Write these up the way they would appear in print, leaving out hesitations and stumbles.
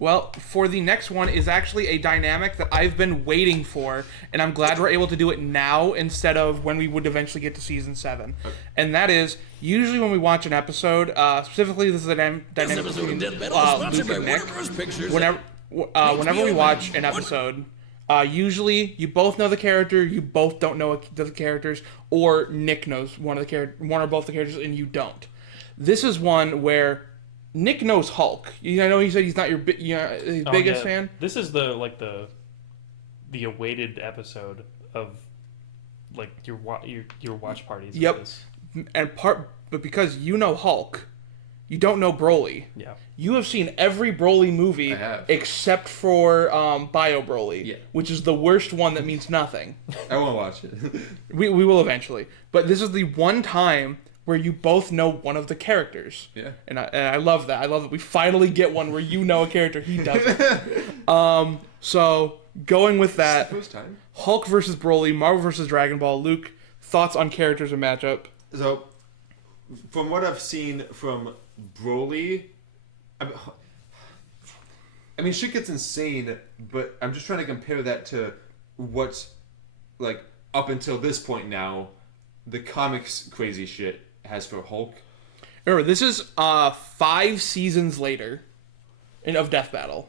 Well, for the next one is actually a dynamic that I've been waiting for, and I'm glad we're able to do it now instead of when we would eventually get to season 7. And that is, usually when we watch an episode, specifically this is a dynamic between Luke and Nick. Whenever we watch an episode, usually you both know the character, you both don't know the characters, or Nick knows one or both the characters and you don't. This is one where Nick knows Hulk. I know he said he's not your biggest fan. This is the awaited episode of like your watch parties. Yep. But because you know Hulk, you don't know Broly. Yeah. You have seen every Broly movie except for Bio Broly, which is the worst one that means nothing. I won't watch it. We will eventually. But this is the one time where you both know one of the characters. Yeah. And I love that. I love that we finally get one where you know a character, he doesn't. So, going with that, First time. Hulk versus Broly, Marvel versus Dragon Ball. Luke, thoughts on characters and matchup? So, from what I've seen from Broly, I mean, shit gets insane, but I'm just trying to compare that to what's, like, up until this point now, the comics crazy shit has for Hulk. Remember, this is 5 seasons later of Death Battle.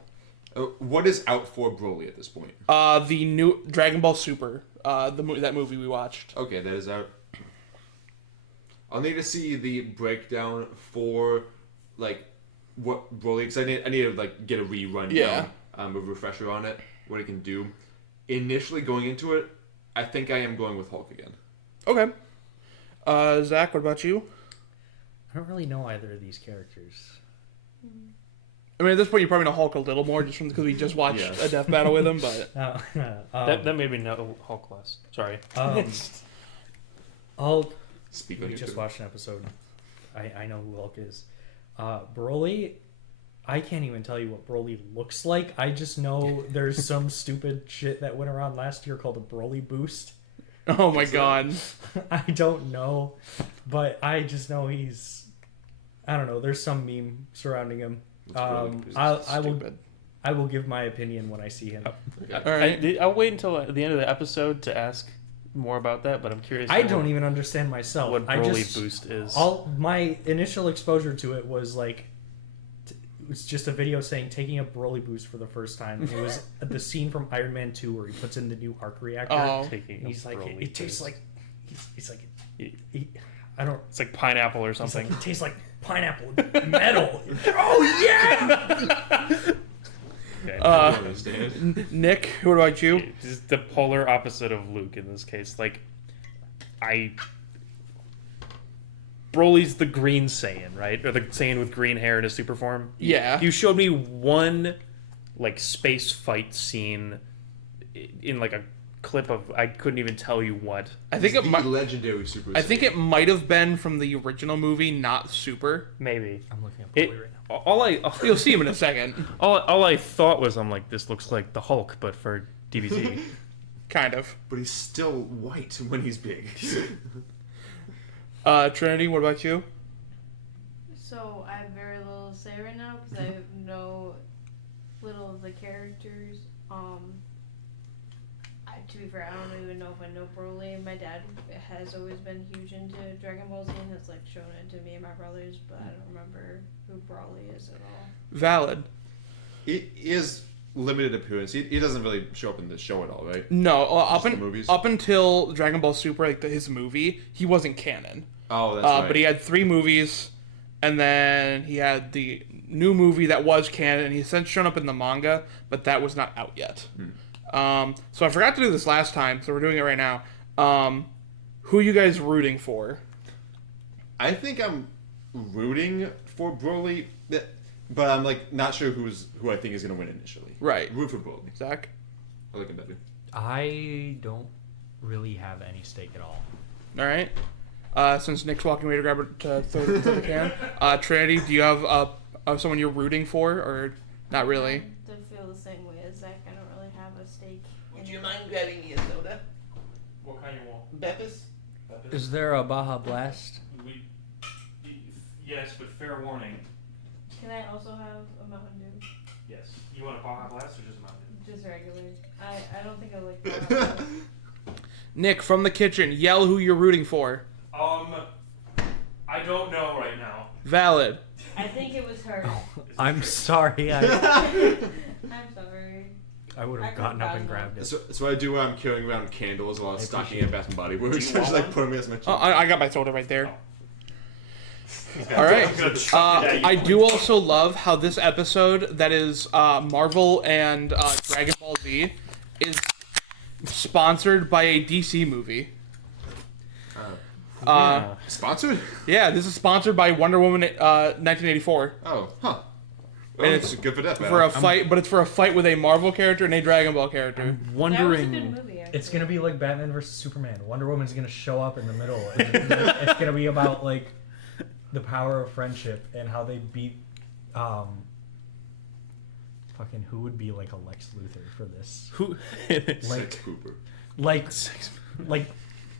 What is out for Broly at this point? The new Dragon Ball Super, that movie we watched. Okay, that is out. I'll need to see the breakdown for, like, what Broly... Because I need to, like, get a rerun down, a refresher on it, what it can do. Initially going into it, I think I am going with Hulk again. Okay. Zach, what about you? I don't really know either of these characters. I mean, at this point, you probably know Hulk a little more just because we just watched a Death Battle with him, but... that made me know Hulk less. Sorry. Hulk... Speak on we YouTube. just watched an episode. I know who Hulk is. Broly... I can't even tell you what Broly looks like. I just know there's some stupid shit that went around last year called a Broly boost. Oh my god. I don't know, but I just know he's... I don't know. There's some meme surrounding him. I will give my opinion when I see him. Okay. All right. I'll wait until the end of the episode to ask more about that, but I'm curious. I don't even understand myself. What Broly boost is. My initial exposure to it was like... It was just a video saying taking a Broly boost for the first time. It was the scene from Iron Man 2 where he puts in the new arc reactor. Oh. And he's like, it tastes like... He's like... I don't... It's like pineapple or something. Like, it tastes like pineapple metal. Oh, yeah! Okay. I don't understand. Nick, what about you? This is the polar opposite of Luke in this case. Like, Broly's the green Saiyan, right? Or the Saiyan with green hair in his super form. Yeah. You showed me one, like, space fight scene in, like, a clip of... I couldn't even tell you what. I think it might... legendary Super Saiyan. I think it might have been from the original movie, not Super. Maybe. I'm looking at Broly right now. You'll see him in a second. All I thought was, I'm like, this looks like the Hulk, but for DBZ. Kind of. But he's still white when he's big. Trinity, what about you? So I have very little to say right now because I know little of the characters. To be fair, I don't even know if I know Broly. My dad has always been huge into Dragon Ball Z and has like shown it to me and my brothers, but I don't remember who Broly is at all. Valid. He is limited appearance. He doesn't really show up in the show at all, right? No, movies? up until Dragon Ball Super, like his movie, he wasn't canon. Oh, that's right. But he had 3 movies, and then he had the new movie that was canon, and he's since shown up in the manga, but that was not out yet. So I forgot to do this last time, so we're doing it right now. Who are you guys rooting for? I think I'm rooting for Broly, but I'm like not sure who I think is going to win initially. Right. Root for Broly. Zach? I like him better. I don't really have any stake at all. All right. Since Nick's walking away to grab it to throw the can, Trinity, do you have someone you're rooting for, or not really? I feel the same way as Zach. I don't really have a stake. Would you mind grabbing me a soda? What kind you want? Beppis? Is there a Baja Blast? Yes, but fair warning. Can I also have a Mountain Dew? Yes. You want a Baja Blast or just Mountain Dew? Just regular. I don't think I like that. Nick, from the kitchen, yell who you're rooting for. I don't know right now. Valid. I think it was her. I'm sorry. I'm sorry. I would I have gotten up and grabbed it. So I do. I'm carrying around candles while stocking appreciate at Bath and Body Works. Do you Just want like one? putting me as much. I got my soda right there. All right. I'm gonna chuck it at you. I do also love how this episode that is Marvel and Dragon Ball Z is sponsored by a DC movie. Sponsored? Yeah, this is sponsored by Wonder Woman 1984 Oh, huh. And Well, it's good for that. for a fight, but it's for a fight with a Marvel character and a Dragon Ball character. That was a good Wondering. movie, actually. It's gonna be like Batman versus Superman. Wonder Woman's gonna show up in the middle. And it's gonna be about like the power of friendship and how they beat. Fucking who would be like a Lex Luthor for this? Who? Six Cooper. Like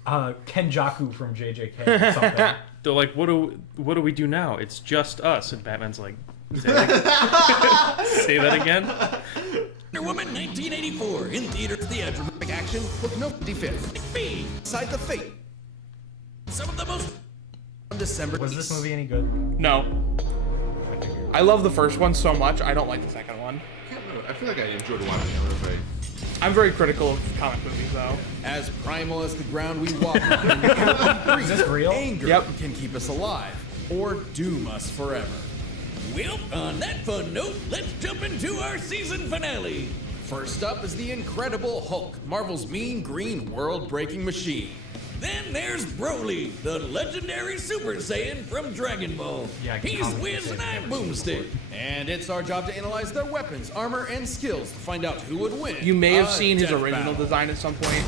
Kenjaku from JJK or something. They're like, what do we do now? It's just us. And Batman's like, say that again. Wonder Woman 1984 in theater theatrical action with no 55th. Me, Side the Fate. Some of the most on December. Was this movie any good? No. I love the first one so much, I don't like the second one. I feel like I enjoyed watching it. I don't know if I'm very critical of comic movies, though. As primal as the ground we walk on. Is this real? Anger Yep. can keep us alive or doom us forever. Well, on that fun note, let's jump into our season finale. First up is the Incredible Hulk, Marvel's mean green world-breaking machine. Then there's Broly, the legendary Super Saiyan from Dragon Ball. Yeah, He's comic Wiz and book I'm Boomstick. And it's our job to analyze their weapons, armor, and skills to find out who would win. You may have a seen his death original battle. design at some point.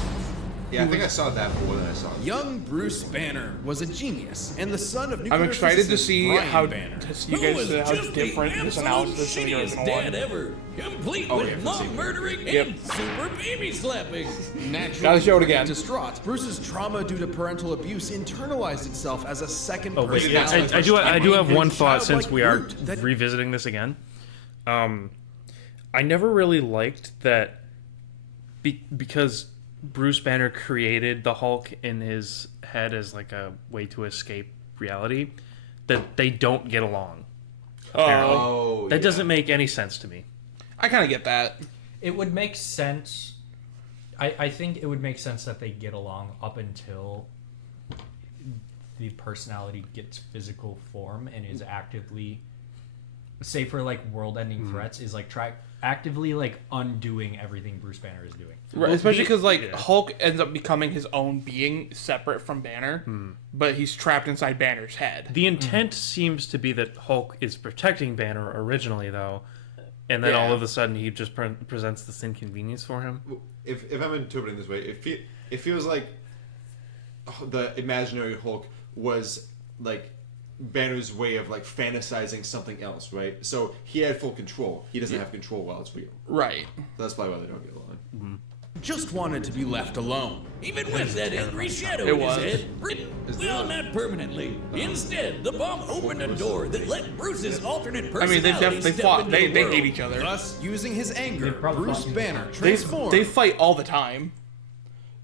yeah, I think I saw that more than I saw. Young Bruce Banner was a genius and the son of nuclear I'm excited to physicist see Brian how Banner. you guys see how different this analysis is than the original one. ever, complete Oh, with yeah, mom murdering Yep. and super baby slapping. Naturally, Gotta show it again. distraught, Bruce's trauma due to parental abuse internalized itself as a second Oh wait, personality. I do have one thought since Childlike we are brute that- revisiting this again. I never really liked that because Bruce Banner created the Hulk in his head as like a way to escape reality, that they don't get along. Apparently. Oh, That yeah. doesn't make any sense to me. I kind of get that. It would make sense. I think it would make sense that they get along up until the personality gets physical form and is actively, say for like world-ending threats, is like actively like undoing everything Bruce Banner is doing. Right, especially because like yeah. Hulk ends up becoming his own being separate from Banner, but he's trapped inside Banner's head. The intent seems to be that Hulk is protecting Banner originally, though, and then all Yeah. of a sudden he just presents this inconvenience for him. If I'm interpreting this way, it feels like the imaginary Hulk was like Banner's way of like fantasizing something else, right? So he had full control. He doesn't have control while it's real. Right. That's probably why they don't get along. just wanted to be left alone. Even with that angry shadow It in was. his head. Well, not permanently. Instead, the bomb opened a door that let Bruce's alternate I personality mean, they definitely step fought. into They the world. hate each other. Thus, using his anger, probably Bruce fought Banner They transformed. they fight all the time.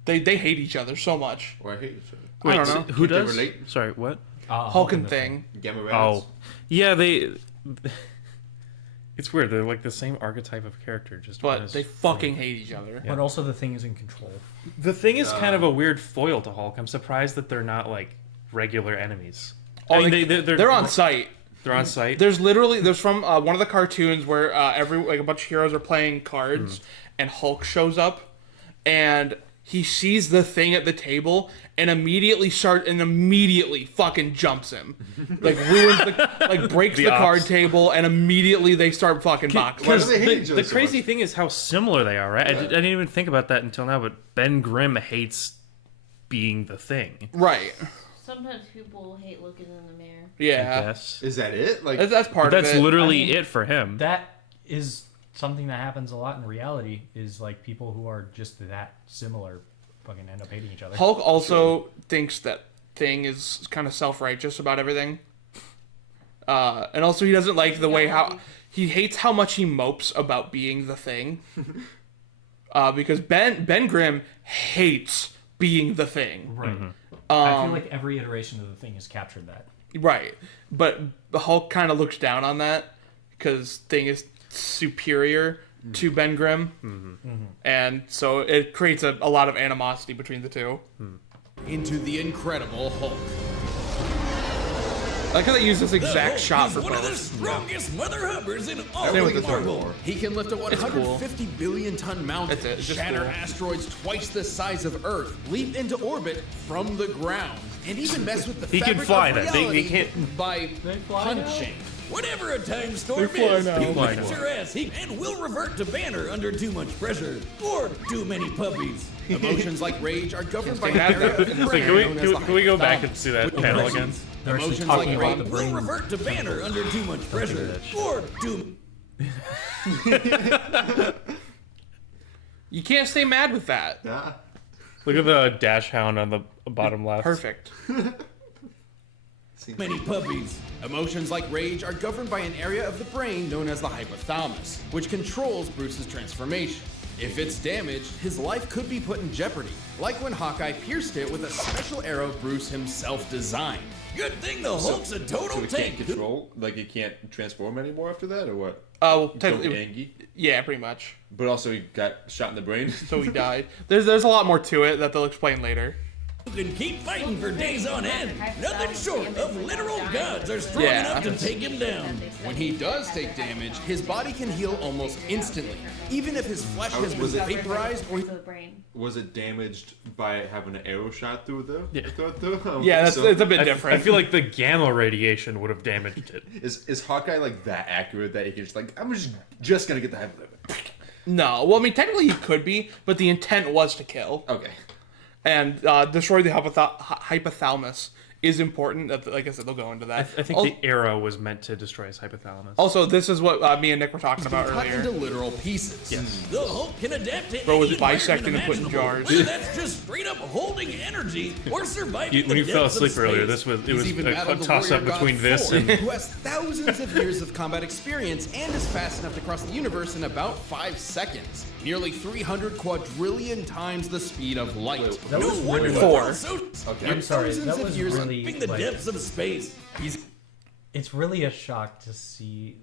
They hate each other so much. Or I hate each other. I don't so know. who Can't they does? relate? Sorry, what? Hulk and Thing. Gamma Rabbits. Oh, yeah, they. It's weird. They're like the same archetype of character, just But as- they fucking hate each other. But also the thing is in control. The Thing is kind of a weird foil to Hulk. I'm surprised that they're not like regular enemies. Oh, I mean, they're on site. They're on site. There's from one of the cartoons where a bunch of heroes are playing cards, and Hulk shows up, and he sees the Thing at the table, and immediately fucking jumps him, like breaks the card ops. table, and immediately they start fucking boxing. Why do they hate the, each other the so crazy much? thing is how similar they are, right? I didn't even think about that until now, but Ben Grimm hates being the Thing. Right? Sometimes people hate looking in the mirror. Yeah, Yes. Is that it? Like, that's part That's of it. literally I mean, it for him. That is something that happens a lot in reality. Is like people who are just that similar fucking end up hating each other. Hulk also thinks that Thing is kind of self-righteous about everything. And also he doesn't like the way how he hates how much he mopes about being the Thing. Because Ben Grimm hates being the Thing. Right. I feel like every iteration of the Thing has captured that. Right. But the Hulk kind of looks down on that because Thing is superior to Ben Grimm. And so it creates a lot of animosity between the two. Into the Incredible Hulk. I like how they use this exact Hulk shot is for one of the both. strongest mother hubbers in all Same with of the third Marvel. one. He can lift a cool. 150 billion ton mountain, That's it. It's just shatter cool. asteroids twice the size of Earth, leap into orbit from the ground, and even mess with the He can fabric fly of that. reality They can't- by fly now? punching. Whatever a time storm They fly is, now. he They fly kicks now. your ass and will revert to Banner under too much pressure or too many puppies. Emotions like rage are governed by an Can't area stand of the that. brain Can we, known as the can we go back and hypothalamus. see that panel again? They're actually Emotions talking like about the rage Will brain. revert to Banner under too much pressure that shit. or too... You can't stay mad with that. Yeah. Look at the dash hound on the bottom left. Perfect. many puppies. Emotions like rage are governed by an area of the brain known as the hypothalamus, which controls Bruce's transformation. If it's damaged, his life could be put in jeopardy, like when Hawkeye pierced it with a special arrow Bruce himself designed. Good thing the Hulk's a So total he can't tank. control, like he can't transform anymore after that, or what? Oh, Killed technically, Angie, yeah, pretty much. but also he got shot in the brain. So he died. There's a lot more to it that they'll explain later. You can keep fighting for days on end. Nothing short of literal gods are strong Yeah. enough to take him down. When he does take damage, his body can heal almost instantly, even if his flesh has been Was it- vaporized or To the brain. Was it damaged by having an arrow shot through the? Yeah. Yeah, that's it's a bit I different. feel like the gamma radiation would have damaged it. Is Hawkeye like that accurate that he can just like I'm just gonna get the head of it? No, well, I mean, technically he could be, but the intent was to kill. Okay. And destroy the hypothalamus is important. Like I said, they'll go into that. I think the arrow was meant to destroy his hypothalamus. Also, this is what me and Nick were talking about cut into earlier. literal pieces. Yes. The Hulk can adapt to Bro was any bisecting environment and put in imaginable, jars. whether that's just straight up holding energy or surviving When you the fell depths of asleep earlier, space. it He's was even a battled the toss up warrior god between this Thor, and who has thousands of years of combat experience and is fast enough to cross the universe in about 5 seconds, nearly 300 quadrillion times the speed of light. That No was wonder really, the Four. world's so Okay. I'm sorry. Thousands That of was years of really in the like, depths of space. it's really a shock to see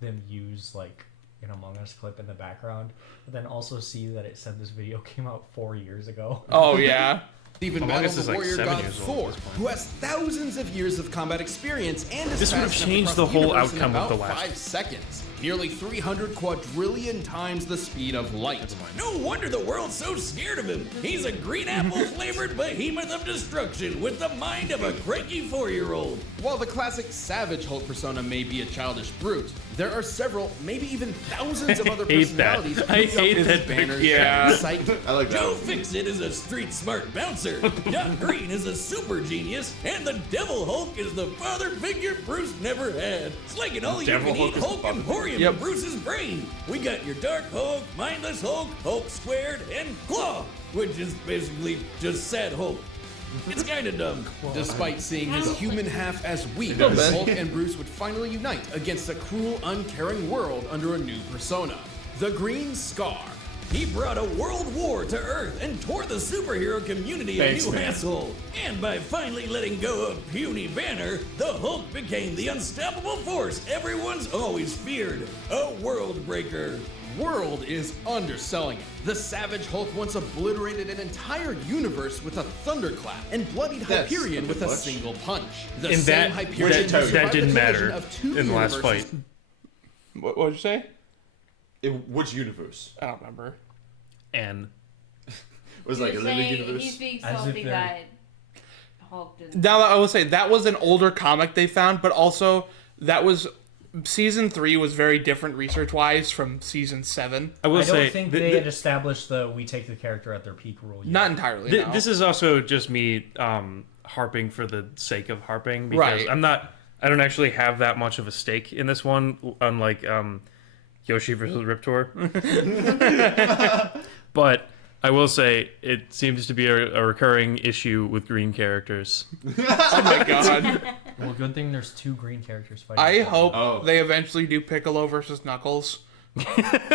them use like an Among Us clip in the background, but then also see that it said this video came out 4 years ago. Oh yeah. Even Among battled Us is the like warrior 7 god years old Thor, at this point. who has thousands of years of combat experience and is This would have fast enough to changed cross the whole universe in outcome of about the last 5 seconds, nearly 300 quadrillion times the speed of light. No wonder the world's so scared of him. He's a green apple flavored behemoth of destruction with the mind of a cranky 4-year-old. While the classic Savage Hulk persona may be a childish brute, there are several, maybe even thousands of other hate that. personalities I putting up hate with that his banners Yeah. and psyche. I like that. Joe one. Fixit is a street smart bouncer. Doc Green is a super genius, and the Devil Hulk is the father figure Bruce never had. It's like an all you Devil can Hulk eat is the Hulk father emporium Yep. in Bruce's brain. We got your Dark Hulk, Mindless Hulk, Hulk Squared, and Claw, which is basically just Sad Hulk. It's kinda dumb. Despite seeing his human half as weak, No, man. Hulk and Bruce would finally unite against a cruel, uncaring world under a new persona, the Green Scar. He brought a world war to Earth and tore the superhero community Thanks, a new man. asshole. And by finally letting go of puny Banner, the Hulk became the unstoppable force everyone's always feared. A world breaker. World is underselling it. The Savage Hulk once obliterated an entire universe with a thunderclap and bloodied That's Hyperion with a much. single punch. The And same that- Hyperion that- who survived that didn't the collision matter of two in the last fight. universes. What did you say? In which universe? I don't remember. and Was it like a You're living saying universe? He's being As if salty they're- that Hulk didn't. Now I will say that was an older comic they found, but also that was season 3 was very different research wise from season 7. I will I say don't think th- they th- had established the we take the character at their peak rule yet. Not entirely. no. This is also just me harping for the sake of harping because Right. I don't actually have that much of a stake in this one, unlike Yoshi versus Riptor. But I will say it seems to be a recurring issue with green characters. Oh my god. Well, good thing there's 2 green characters fighting. I hope Oh. they eventually do Piccolo versus Knuckles.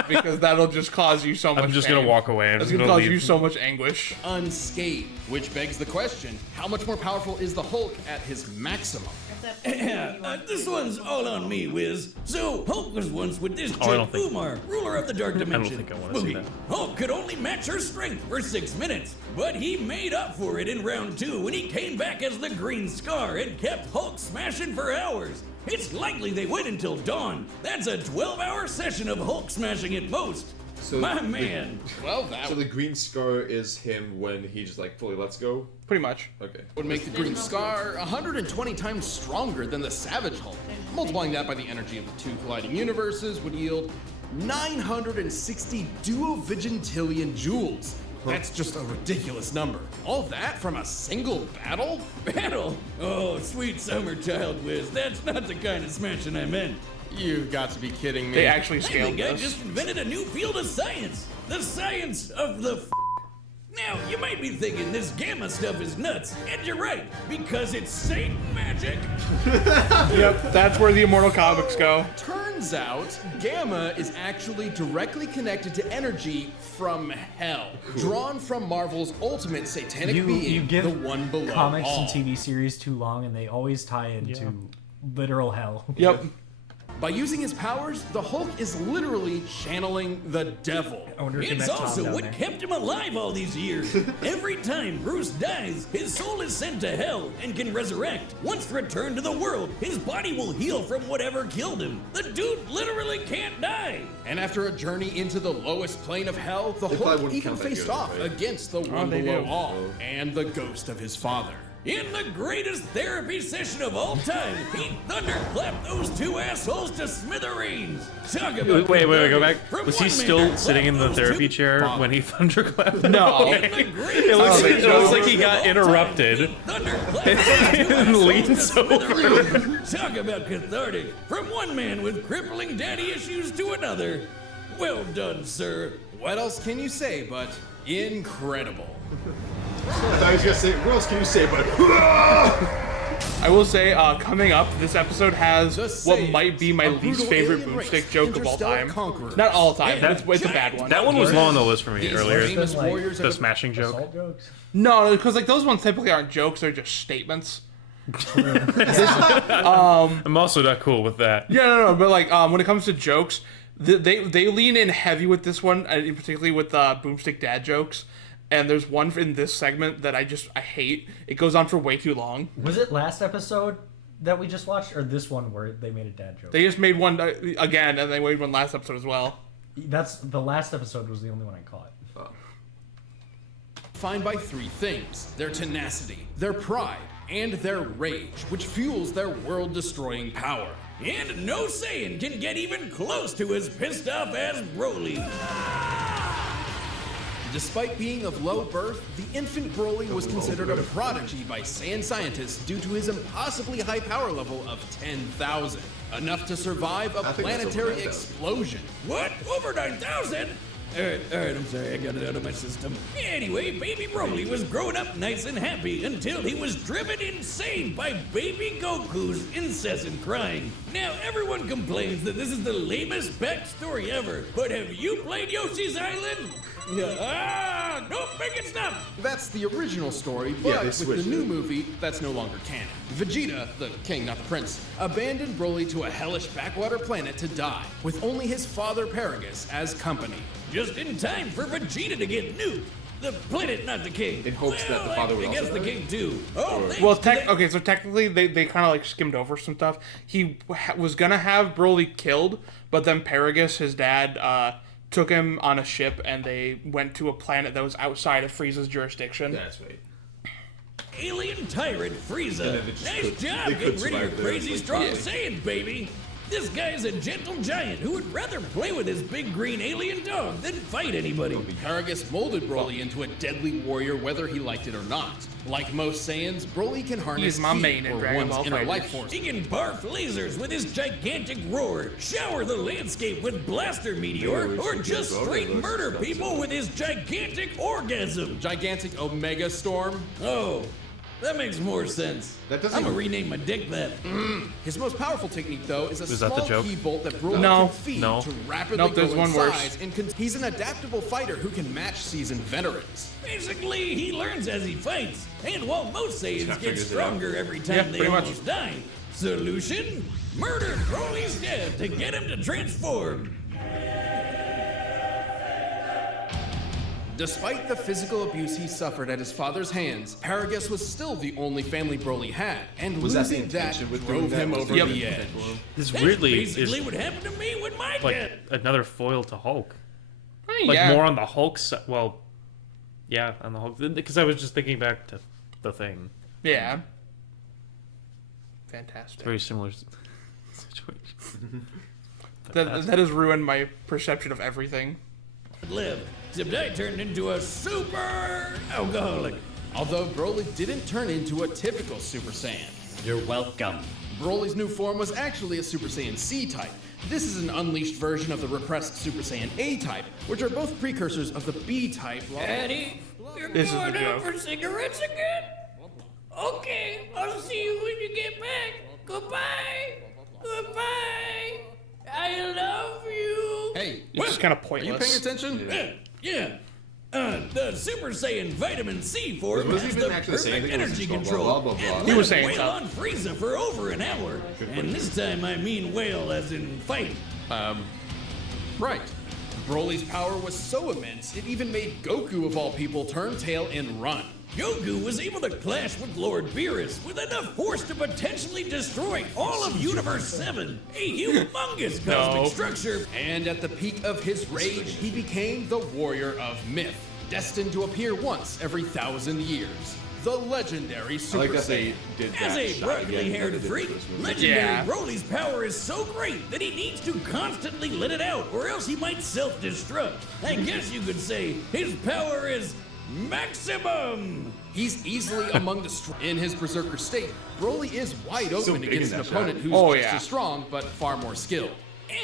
Because that'll just cause you so much I'm just pain. gonna walk away. I'm It's just gonna gonna cause you leave. so much anguish. Unscathed, which begs the question, how much more powerful is the Hulk at his maximum? At that point, you want This one's all on me, Wiz. So, Hulk was once with this I chick, don't think- Umar, ruler of the Dark Dimension. think I wanna see Boogie. that. Hulk could only match her strength for 6 minutes, but he made up for it in round 2 when he came back as the Green Scar and kept Hulk smashing for hours. It's likely they went until dawn. That's a 12-hour session of Hulk smashing at most. So My the- man. Well, that So the green scar is him when he just like fully lets go. Pretty much. Okay. would make the Green Scar 120 times stronger than the Savage Hulk. Multiplying that by the energy of the 2 colliding universes would yield 960 duovigintillion joules. That's just a ridiculous number. All that from a single battle? Battle? Oh, sweet summer child, Wiz. That's not the kind of smashing I meant. You've got to be kidding me. They actually I scaled think I this. just invented a new field of science. The science of the Now, you might be thinking this gamma stuff is nuts, and you're right, because it's Satan magic. Yep, that's where the Immortal Comics go. Turns out, Gamma is actually directly connected to energy from hell, drawn from Marvel's ultimate satanic You being, give the one below comics all. and TV series too long, and they always tie into literal hell. Yep. By using his powers, the Hulk is literally channeling the devil. I wonder if you It's met Tom also down what there. kept him alive all these years. Every time Bruce dies, his soul is sent to hell and can resurrect. Once returned to the world, his body will heal from whatever killed him. The dude literally can't die. And after a journey into the lowest plane of hell, the They probably Hulk wouldn't even count that faced good, off right? against the one they below do. all and the ghost of his father. In the greatest therapy session of all time, he thunderclapped those 2 assholes to smithereens. Talk about Wait, go back. From Was he one still man, sitting in the those therapy two- chair when he thunderclapped? No. In the greatest It looks, Oh, they it looks showed- like he got interrupted. and leans over. Talk about cathartic. From one man with crippling daddy issues to another. Well done, sir. What else can you say but incredible? I thought he was gonna say, what else can you say about I will say, coming up, this episode has The what Saiyans, might be my a least brutal favorite alien race, boomstick joke of all interstellar time. conquerors. Not all time, Yeah, but it's a bad one. That one was low on the list for me These earlier. famous Been like warriors The are smashing joke. Assault jokes? No, because like those ones typically aren't jokes; they're just statements. I'm also not cool with that. Yeah, no, but like when it comes to jokes, they lean in heavy with this one, particularly with boomstick dad jokes. And there's one in this segment that I hate. It goes on for way too long. Was it last episode that we just watched, or this one where they made a dad joke? They just made one again, and they made one last episode as well. That's the last episode was the only one I caught. defined by 3 things: their tenacity, their pride, and their rage, which fuels their world-destroying power. And no Saiyan can get even close to as pissed off as Broly. Despite being of low birth, the infant Broly was considered a prodigy by Saiyan scientists due to his impossibly high power level of 10,000, enough to survive a I think that's over planetary 9,000. explosion. What? Over 9,000? Alright, I'm sorry, I got it out of my system. Anyway, baby Broly was growing up nice and happy until he was driven insane by baby Goku's incessant crying. Now, everyone complains that this is the lamest backstory ever, but have you played Yoshi's Island? Nope, make it stop! That's the original story, Yeah, but they with the switched new it. movie, that's no longer canon. Vegeta, the king, not the prince, abandoned Broly to a hellish backwater planet to die, with only his father Paragus as company. Just in time for Vegeta to get nuked. The planet, not the king. In hopes that the father would I guess also the die? king too. Oh, thanks Well, to that- okay, so technically they kind of like skimmed over some stuff. He was gonna have Broly killed, but then Paragus, his dad, took him on a ship and they went to a planet that was outside of Frieza's jurisdiction. That's right. Alien tyrant Frieza. then they just Nice could- job they getting could rid of your survive there. crazy Like, strong yeah. Saiyan, baby. This guy is a gentle giant who would rather play with his big green alien dog than fight anybody. Paragus molded Broly into a deadly warrior whether he liked it or not. Like most Saiyans, Broly can harness He's my ki, main in or Dragon one's Ball inner Fighters. life force. He can barf lasers with his gigantic roar, shower the landscape with blaster meteor, or just straight murder people with his gigantic orgasm. Gigantic Omega Storm. Oh, That makes more sense. That doesn't I'm gonna even- rename my dick that. His most powerful technique, though, is a Is that the small joke? key bolt that Broly No. can feed No. to rapidly Nope, there's grow in one worse. size. He's an adaptable fighter who can match seasoned veterans. Basically, he learns as he fights. And while most Saiyans get figures it out. stronger every time Yeah, they pretty much. almost die, solution? Murder Broly's dad to get him to transform. Despite the physical abuse he suffered at his father's hands, Paragus was still the only family Broly had, and Was that the losing that intention with doing drove that? him Was over there the an edge. intention? This That's weirdly basically is what happened to me with my like dad. another foil to Hulk. Hey, Like yeah. more on the Hulk side. Well, yeah, on the Hulk. Because I was just thinking back to the Thing. Yeah. Fantastic. Very similar situation. That has ruined my perception of everything. Live. Except I turned into a super alcoholic. Although Broly didn't turn into a typical Super Saiyan. You're welcome. Broly's new form was actually a Super Saiyan C-type. This is an unleashed version of the repressed Super Saiyan A-type, which are both precursors of the B-type. Daddy, you're This is the going out joke. for cigarettes again? Okay, I'll see you when you get back. Goodbye. Goodbye. I love you. Hey, It's just kind of are you pointless. paying attention? Yeah. The Super Saiyan Vitamin C form Was he has even the actually saying perfect anything? energy Blah, blah, control. blah, blah, blah. And He was let saying wail stuff. on Frieza for over an hour. And this time I mean whale as in fight. Right. Broly's power was so immense, it even made Goku, of all people, turn tail and run. Goku was able to clash with Lord Beerus with enough force to potentially destroy all of Universe 7, a humongous cosmic No. structure. And at the peak of his rage, he became the Warrior of Myth, destined to appear once every 1,000 years. The legendary I Super like that Saiyan. they did that As a shot broccoli again, haired they did freak, this movie. legendary Yeah. Broly's power is so great that he needs to constantly let it out, or else he might self destruct. I guess you could say his power is maximum. He's easily among the in his berserker state. Broly is wide open big against in an that opponent shot. who's Oh, just yeah. as strong, but far more skilled.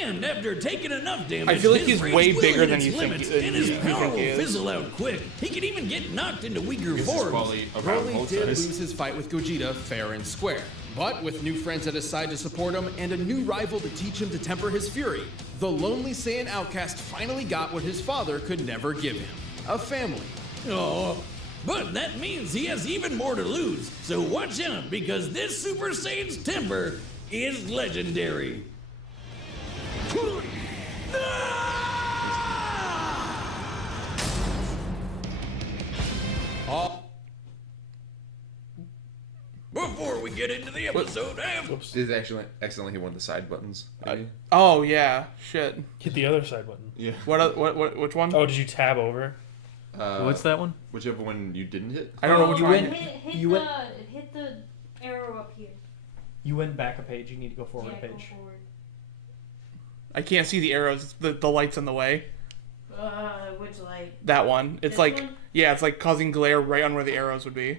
And after taking enough damage, I feel like his he's range way will bigger hit than its you think limits, he- and his you think power he will is. fizzle out quick. He can even get knocked into weaker This is forms. probably around Broly Hulk did size. lose his fight with Gogeta fair and square. But with new friends at his side to support him and a new rival to teach him to temper his fury, the lonely Saiyan outcast finally got what his father could never give him: a family. Oh, but that means he has even more to lose. So watch out, because this Super Saiyan's temper is legendary. Before we get into the episode, I have Did they actually accidentally hit one of the side buttons? Maybe? Oh yeah, shit. Hit the other side button. Yeah. What? Which one? Oh, did you tab over? What's that one? Whichever one you didn't hit. I don't know which You one. went- Hit, you went- hit the arrow up here. You went back a page. You need to go forward Yeah, a go page. forward. I can't see the arrows. The light's in the way. Which light? That one. It's This like one? yeah, it's like causing glare right on where the arrows would be.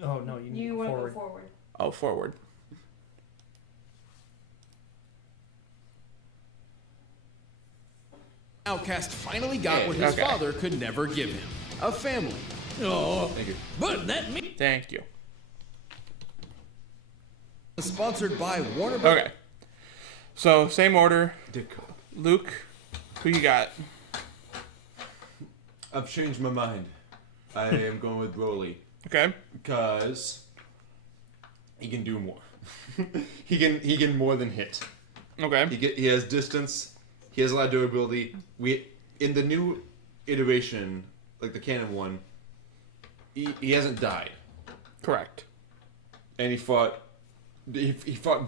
Oh no, you need You to want to forward. go forward. Oh, forward. Outcast finally got what his Okay. father could never give him: a family. oh, Thank you. but that means Thank you. Sponsored by Warner Bros. Okay. So same order. Dick Cop. Luke, who you got? I've changed my mind. I am going with Broly Okay. because he can do more. he can more than hit. Okay. He has distance. He has a lot of durability. In the new iteration, like the canon one, he hasn't died, Correct. and he fought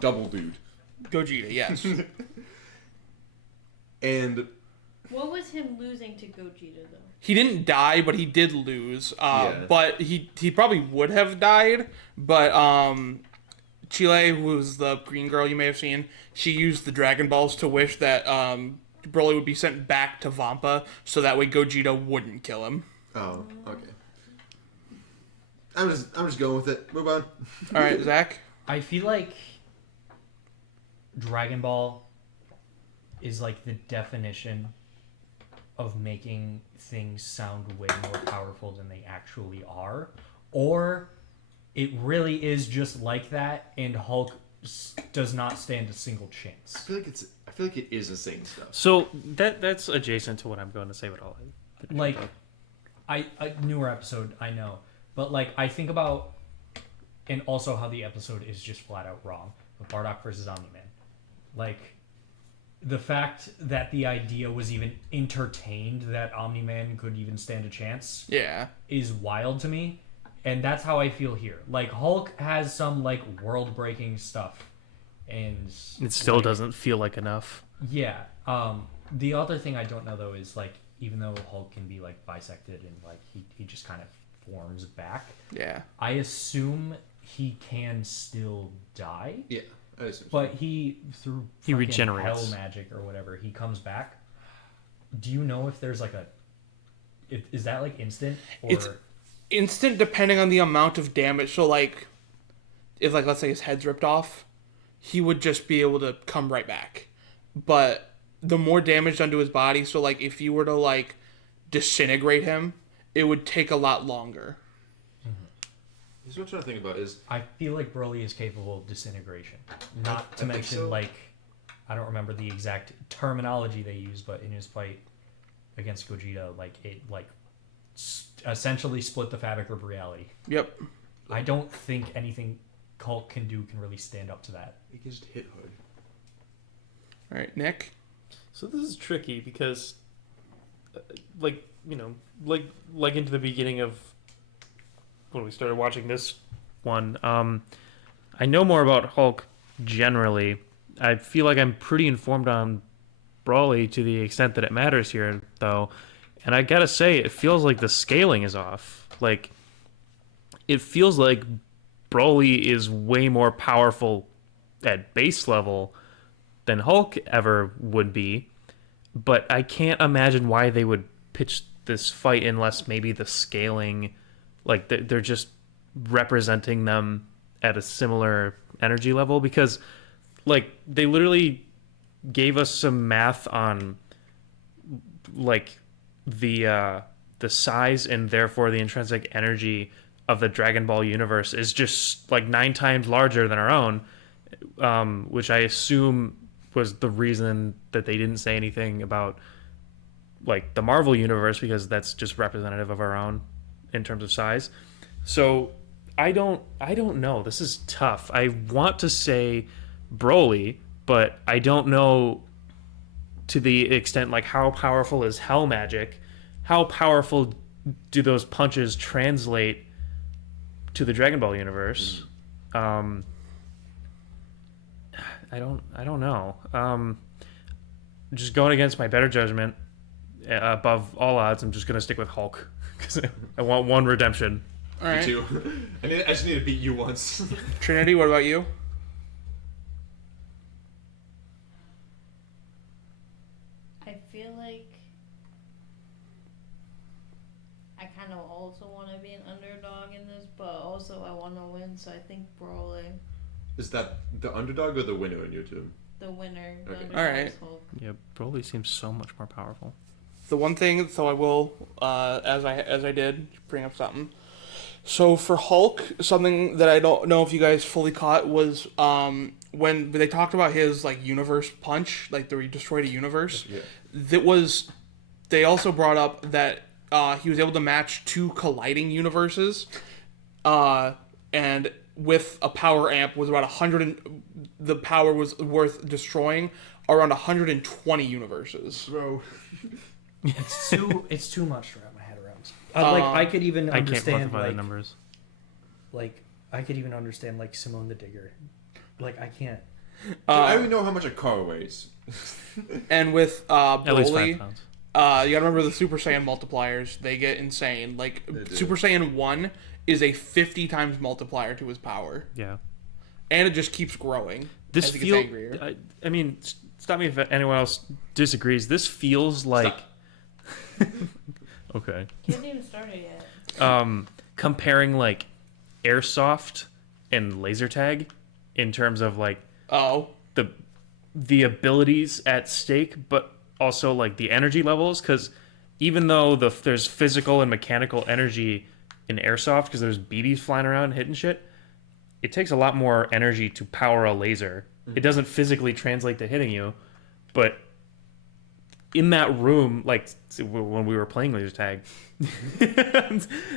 double dude, Gogeta, yes. and What was him losing to Gogeta though? He didn't die, but he did lose. Yeah. But he probably would have died. But Chile, who was the green girl you may have seen, she used the Dragon Balls to wish that Broly would be sent back to Vampa, so that way Gogeta wouldn't kill him. oh, okay. I'm just going with it. Move on. All right, Zach. I feel like Dragon Ball is like the definition of making things sound way more powerful than they actually are, or it really is just like that, and Hulk does not stand a single chance. I feel like it is the same stuff. So that's adjacent to what I'm going to say. But all Like, I newer episode, I know, but like I think about, and also how the episode is just flat out wrong with Bardock versus Omni-Man. Like, the fact that the idea was even entertained that Omni-Man could even stand a chance Yeah. is wild to me. And that's how I feel here. Like, Hulk has some, like, world-breaking stuff. And it still like, doesn't feel like enough. Yeah. The other thing I don't know, though, is, like, even though Hulk can be, like, bisected and, like, he just kind of forms back, Yeah. I assume he can still die. Yeah, I assume so. But he, through He fucking regenerates. hell magic or whatever, he comes back. Do you know if there's, like, is that, like, instant? Or... It's instant depending on the amount of damage. So, like, if, like, let's say his head's ripped off, he would just be able to come right back. But the more damage done to his body, so, like, if you were to, like, disintegrate him, it would take a lot longer. Here's what I'm trying to think about is... I feel like Broly is capable of disintegration. Not to I think mention, so. like, I don't remember the exact terminology they used, but in his fight against Gogeta, like, it, like, essentially split the fabric of reality. Yep. I don't think anything Hulk can do can really stand up to that. He can just hit Hood. All right, Nick? So this is tricky because, like, you know, like into the beginning of when we started watching this one, I know more about Hulk generally. I feel like I'm pretty informed on Broly to the extent that it matters here, though. And I gotta say, it feels like the scaling is off. Like, it feels like Broly is way more powerful at base level than Hulk ever would be. But I can't imagine why they would pitch this fight unless maybe the scaling, like, they're just representing them at a similar energy level. Because, like, they literally gave us some math on, like, the size and therefore the intrinsic energy of the Dragon Ball universe is just like 9 times larger than our own, which I assume was the reason that they didn't say anything about like the Marvel universe, because that's just representative of our own in terms of size. So I don't know. This is tough. I want to say Broly, but I don't know to the extent, like, how powerful is hell magic? How powerful do those punches translate to the Dragon Ball universe? I don't know. Just going against my better judgment, above all odds, I'm just gonna stick with Hulk because I want one redemption. All right. Me too. I just need to beat you once. Trinity, what about you? I feel like I kind of also want to be an underdog in this, but also I want to win, so I think Broly, Is that the underdog or the winner in your team? the winner. The Okay. underdog Alright. is Hulk. Yeah, Broly seems so much more powerful. The one thing, so I will, as I did, bring up something. So for Hulk, something that I don't know if you guys fully caught was when they talked about his like universe punch, like where he destroyed a universe. Yeah. They also brought up that he was able to match 2 colliding universes, and with a power amp was about 100. The power was worth destroying around 120 universes. Bro. It's too much to wrap my head around. Like, I could even I can't understand, quantify like, the numbers. like, I could even understand, like, Simone the Digger. Like, I can't. I already know how much a car weighs. And with At least 5 Broly, pounds. you gotta remember the Super Saiyan multipliers. They get insane. Like, do. Super Saiyan 1 is a 50 times multiplier to his power. Yeah. And it just keeps growing This as he gets feels. angrier. I mean, stop me if anyone else disagrees. This feels like. Okay. He hasn't even started yet. Comparing like airsoft and laser tag in terms of like Oh. the abilities at stake, but also like the energy levels, because even though there's physical and mechanical energy in airsoft because there's BBs flying around hitting shit, it takes a lot more energy to power a laser. It doesn't physically translate to hitting you, but in that room, like when we were playing laser tag,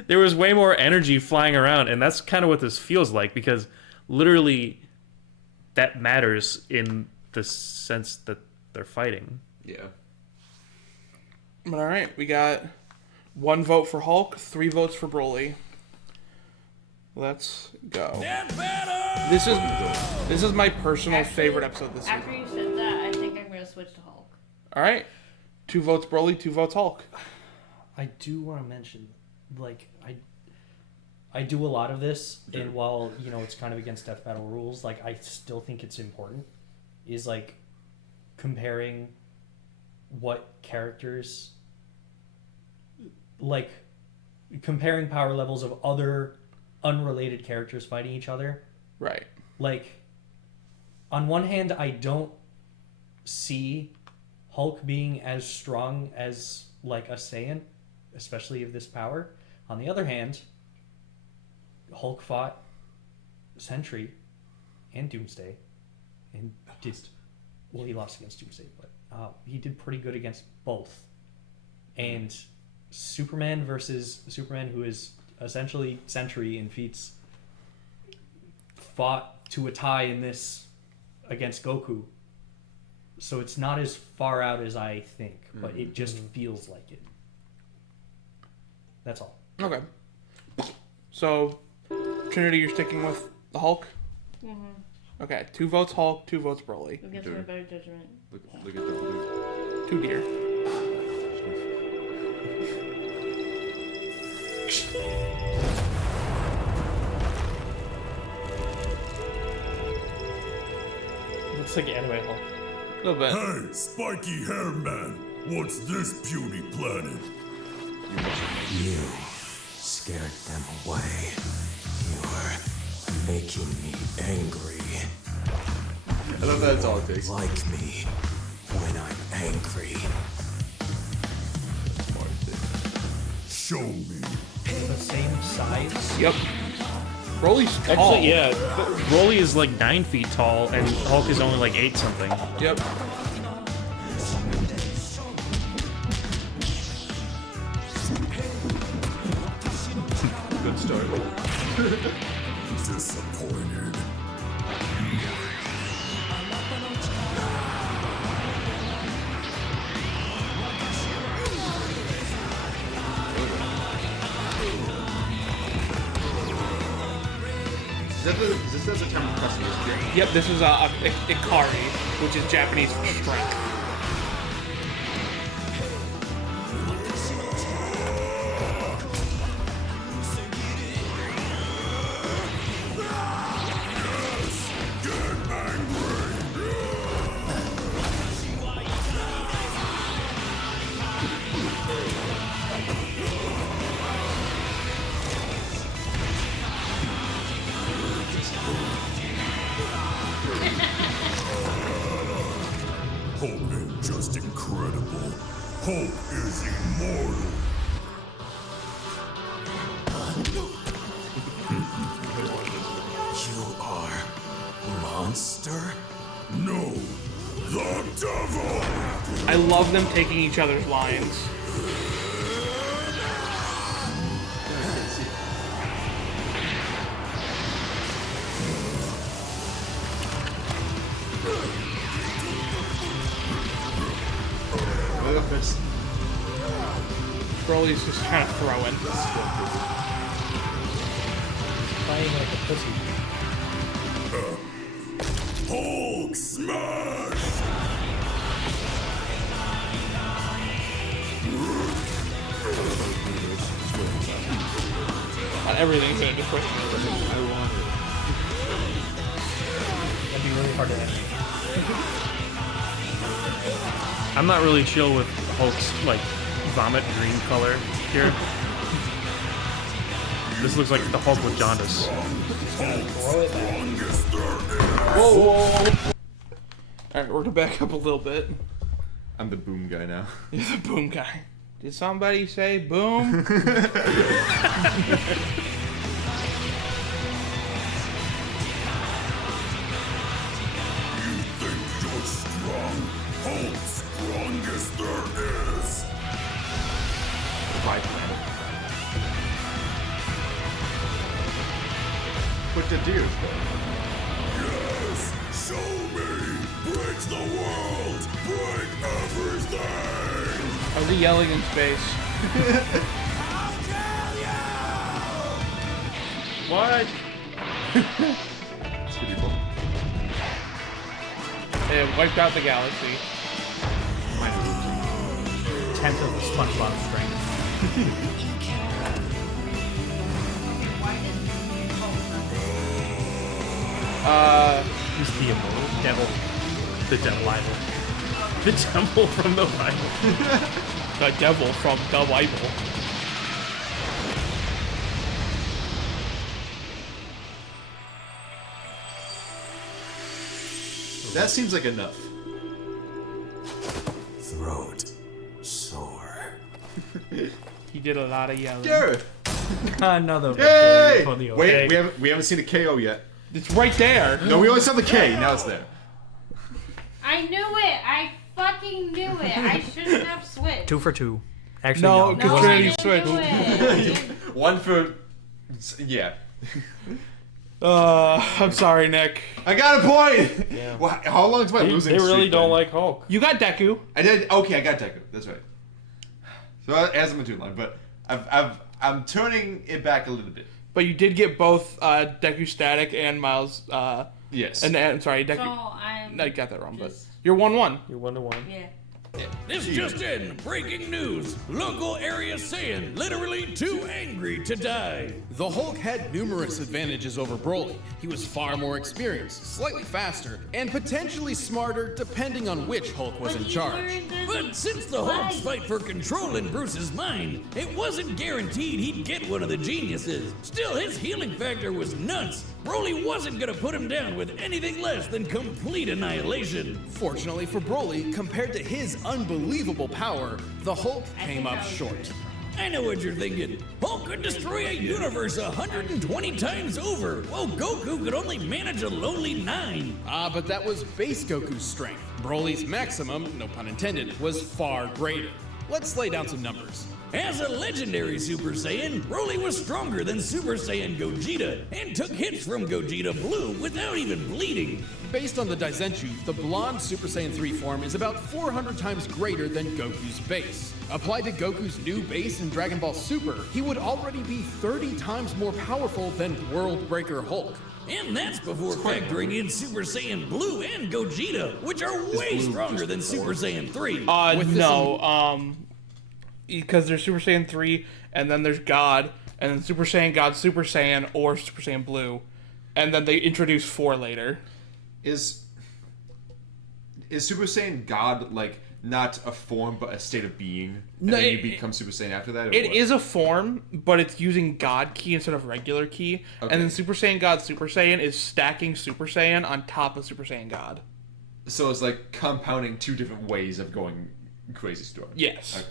there was way more energy flying around, and that's kind of what this feels like, because literally that matters in the sense that they're fighting. Yeah. But all right, we got 1 vote for Hulk, 3 votes for Broly. Let's go. This is my personal favorite episode this After season. you said that, I think I'm gonna switch to Hulk. All right, 2 votes Broly, 2 votes Hulk. I do want to mention, like, I do a lot of this, and while, you know, it's kind of against Death Battle rules, like, I still think it's important, is, like, comparing what characters, like, comparing power levels of other unrelated characters fighting each other. Right. Like, on one hand, I don't see Hulk being as strong as, like, a Saiyan, especially of this power. On the other hand, Hulk fought Sentry and Doomsday, and did well. He lost against Doomsday, but he did pretty good against both. And Superman versus Superman, who is essentially Sentry in feats, fought to a tie in this against Goku. So it's not as far out as I think, but it just feels like it. That's all. Okay. So, Trinity, you're sticking with the Hulk? Mm-hmm. Okay, 2 votes Hulk, 2 votes Broly. Against my better judgment. Look at the blue. 2 deer. Looks like anime Hulk. A little bit. Hey, spiky hair man, what's this puny planet? You scared them away. You're making me angry. I love that. That's all it takes. Like me when I'm angry. Show me. The same size. Yep. Broly's tall. Actually, yeah, Broly is like 9 feet tall, and Hulk is only like 8 something. Yep. Good start. Disappointed. Is this a term of customer skill? Yep, this is Ikari, which is Japanese for strength. Hulk ain't just incredible. Hulk is immortal. You are monster? No, the devil. I love them taking each other's lines. Look at this. Broly's just kind of throwing. Playing like a pussy. Hulk smash. Not everything's gonna destroy me. That'd be really hard to animate. I'm not really chill with Hulk's like vomit green color here. This looks like the Hulk with jaundice. Throw it back. Whoa, whoa, whoa. Alright, we're gonna back up a little bit. I'm the boom guy now. He's a boom guy. Did somebody say boom? Hulk, strongest there is. Put the deers Yes, show me. Break the world. Break everything. Are they yelling in space? What? It wiped out the galaxy. 10th of the SpongeBob strength. Who's the immortal devil? The devil idol. The devil from the Bible. The devil from the Bible. That seems like enough. Throat sore. He did a lot of yelling. Gareth! Another Yay! for the Wait, we haven't seen a KO yet. It's right there. No, we only saw the K. Now it's there. I knew it. I fucking knew it. I shouldn't have switched. 2 for 2. Actually, No, no. because No, I Trinity didn't switched. do it. One for... Yeah. I'm sorry, Nick. I got a point! Yeah. Well, how long is my They losing really streak, don't then? like Hulk. You got Deku. I did. Okay, I got Deku. That's right. So it hasn't been too long, but I'm turning it back a little bit. But you did get both Deku Static and Miles. Yes. And sorry, Deku. So I'm. I got that wrong, but just- you're 1-1. You're 1-1. Yeah. This just in, breaking news. Local area Saiyan literally too angry to die. The Hulk had numerous advantages over Broly. He was far more experienced, slightly faster, and potentially smarter depending on which Hulk was in charge. But since the Hulk's fight for control in Bruce's mind, it wasn't guaranteed he'd get one of the geniuses. Still, his healing factor was nuts. Broly wasn't gonna put him down with anything less than complete annihilation. Fortunately for Broly, compared to his unbelievable power, the Hulk came up short. I know what you're thinking. Hulk could destroy a universe 120 times over, while Goku could only manage a lowly 9. But that was base Goku's strength. Broly's maximum, no pun intended, was far greater. Let's lay down some numbers. As a legendary Super Saiyan, Broly was stronger than Super Saiyan Gogeta and took hits from Gogeta Blue without even bleeding. Based on the Daizenshuu, the blonde Super Saiyan 3 form is about 400 times greater than Goku's base. Applied to Goku's new base in Dragon Ball Super, he would already be 30 times more powerful than World Breaker Hulk. And that's before factoring in Super Saiyan Blue and Gogeta, which are way stronger than Super Saiyan 3. No. Because there's Super Saiyan 3, and then there's God, and then Super Saiyan God, Super Saiyan, or Super Saiyan Blue. And then they introduce 4 later. Is Super Saiyan God like not a form but a state of being? And No, then you it- become Super Saiyan after that? Or It what? is a form, but it's using God Ki instead of regular Ki. Okay. And then Super Saiyan God, Super Saiyan is stacking Super Saiyan on top of Super Saiyan God. So it's like compounding 2 different ways of going crazy story. Yes. Okay.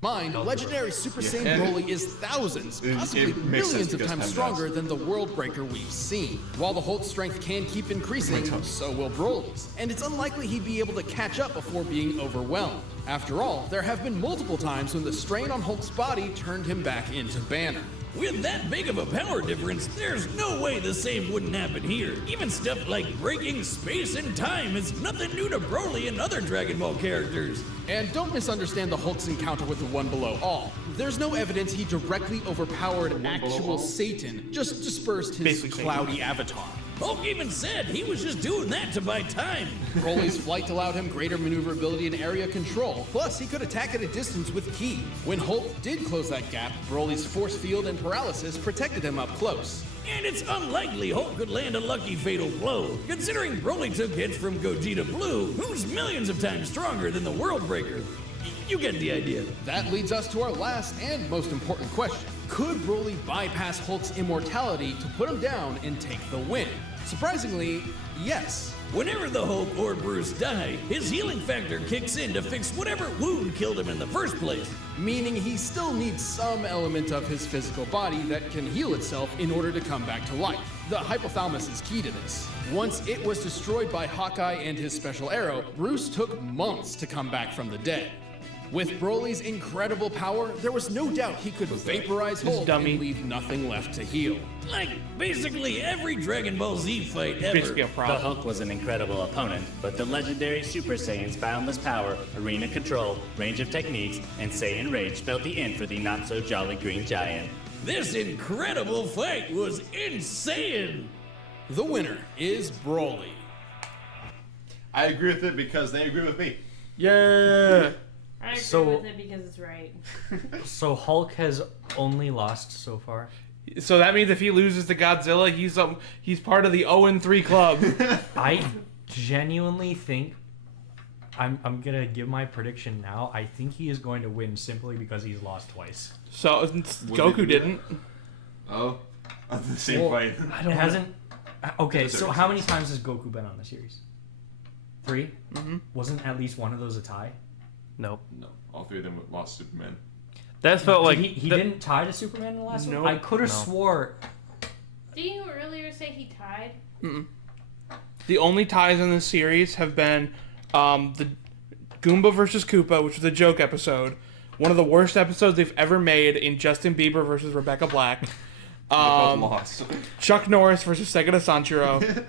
Mind, legendary Super Saiyan And Broly is thousands, it possibly makes sense millions of because times time stronger does. than the World Breaker we've seen. While the Hulk's strength can keep increasing, so will Broly's. And it's unlikely he'd be able to catch up before being overwhelmed. After all, there have been multiple times when the strain on Hulk's body turned him back into Banner. With that big of a power difference, there's no way the same wouldn't happen here. Even stuff like breaking space and time is nothing new to Broly and other Dragon Ball characters. And don't misunderstand the Hulk's encounter with the One Below All. There's no evidence he directly overpowered actual Satan, just dispersed his Basically Satan. cloudy avatar. Hulk even said he was just doing that to buy time. Broly's flight allowed him greater maneuverability and area control, plus he could attack at a distance with Ki. When Hulk did close that gap, Broly's force field and paralysis protected him up close. And it's unlikely Hulk could land a lucky fatal blow, considering Broly took hits from Gogeta Blue, who's millions of times stronger than the World Breaker. You get the idea. That leads us to our last and most important question. Could Broly bypass Hulk's immortality to put him down and take the win? Surprisingly, yes. Whenever the Hulk or Bruce die, his healing factor kicks in to fix whatever wound killed him in the first place. Meaning he still needs some element of his physical body that can heal itself in order to come back to life. The hypothalamus is key to this. Once it was destroyed by Hawkeye and his special arrow, Bruce took months to come back from the dead. With Broly's incredible power, there was no doubt he could vaporize Hulk and leave nothing left to heal. Like basically every Dragon Ball Z fight ever. Basically a The problem. Hulk was an incredible opponent, but the legendary Super Saiyan's boundless power, arena control, range of techniques, and Saiyan rage spelled the end for the not-so-jolly Green Giant. This incredible fight was insane! The winner is Broly. I agree with it because they agree with me. Yeah. I agree So- with it because it's right. So Hulk has only lost so far. So that means if he loses to Godzilla, he's part of the 0-3 club. I genuinely think I'm gonna give my prediction now. I think he is going to win simply because he's lost twice. So Goku didn't. Oh, the same Well, fight. It hasn't. Okay, Doesn't so make how many sense. times has Goku been on the series? 3? Mm-hmm. Wasn't at least one of those a tie? Nope. No, all three of them lost Superman. That felt like he didn't tie to Superman in the last Nope. one. I could have No. swore. Didn't you earlier say he tied? The only ties in this series have been the Goomba versus Koopa, which was a joke episode. One of the worst episodes they've ever made in Justin Bieber versus Rebecca Black. They both lost. Chuck Norris versus Sega de Sanchiro.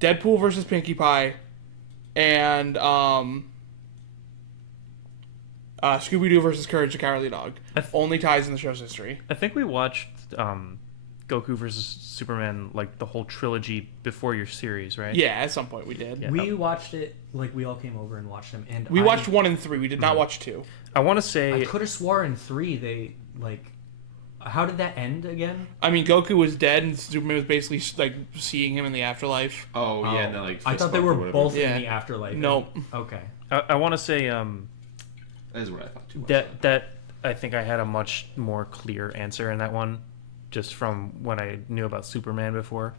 Deadpool versus Pinkie Pie. And Scooby-Doo versus Courage the Cowardly Dog. Only ties in the show's history. I think we watched Goku versus Superman, like the whole trilogy before your series, right? Yeah, at some point we did. Yeah. We watched it, like, we all came over and watched them. And We watched 1 and 3. We did not watch 2. I want to I say could have swore in 3 they, like... How did that end again? I mean, Goku was dead, and Superman was basically like seeing him in the afterlife. Oh yeah, and then like. I fist thought they bump were or whatever. both Yeah. in the afterlife. Nope. Okay. I want to say That is what I thought too. that I think I had a much more clear answer in that one, just from when I knew about Superman before.